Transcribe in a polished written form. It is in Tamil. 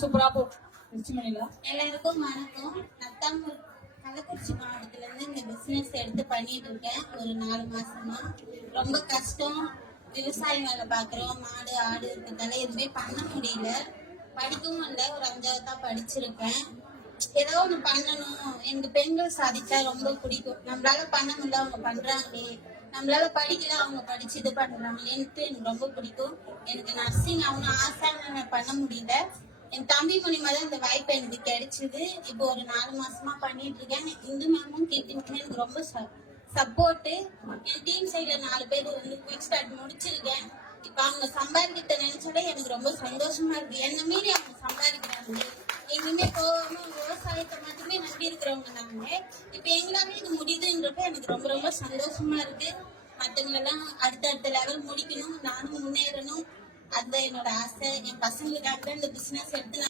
சூப்பரா போ. எல்லாருக்கும் வணக்கம். நான் கள்ளக்குறிச்சி மாவட்டத்துல இருந்து இந்த பிசினஸ் எடுத்து பண்ணிட்டு இருக்கேன் ஒரு 4 மாசமா. ரொம்ப கஷ்டம். விவசாயம் வேலை பாக்குறோம். மாடு ஆடு இருக்கிறதால எதுவுமே பண்ண முடியல. படிக்கவும் இல்லை. ஒரு 5வது தான் படிச்சிருக்கேன். ஏதோ ஒண்ணு பண்ணணும். எனக்கு பெண்கள் சாதிச்சா ரொம்ப பிடிக்கும். நம்மளால பண்ண முடியல, அவங்க பண்றாங்களே. நம்மளால படிக்கல, அவங்க படிச்சு இது பண்றாங்களேன்ட்டு எனக்கு ரொம்ப பிடிக்கும். எனக்கு நர்சிங் ஆகணும் ஆசை, பண்ண முடியல. என் தம்பி மூலியமா தான் இந்த வாய்ப்பு எனக்கு கிடைச்சது. இப்போ ஒரு 4 மாசமா பண்ணிட்டு இருக்கேன். இந்து மேமும் கீர்த்தி மேமும் எனக்கு ரொம்ப சப்போர்ட். என் டீம் சைட்ல 4 பேர் வந்து குயிக் ஸ்டார்ட் முடிச்சிருக்கேன். இப்ப அவங்க சம்பாதிக்கிட்ட நினைச்சாலே எனக்கு ரொம்ப சந்தோஷமா இருக்கு. என்ன மீறி அவங்க சம்பாதிக்கிறாங்க. எங்குமே போகாம விவசாயத்தை மட்டுமே நம்பி இருக்கிறவங்க நாங்க. இப்ப எங்களாமே இது முடியுதுன்றப்ப எனக்கு ரொம்ப ரொம்ப சந்தோஷமா இருக்கு. மற்றவங்களெல்லாம் அடுத்தடுத்த லெவல் முடிக்கணும், நானும் முன்னேறணும். அதுதான் என்னோட ஆசை. என் பசங்களுக்காக இந்த பிசினஸ் எடுத்து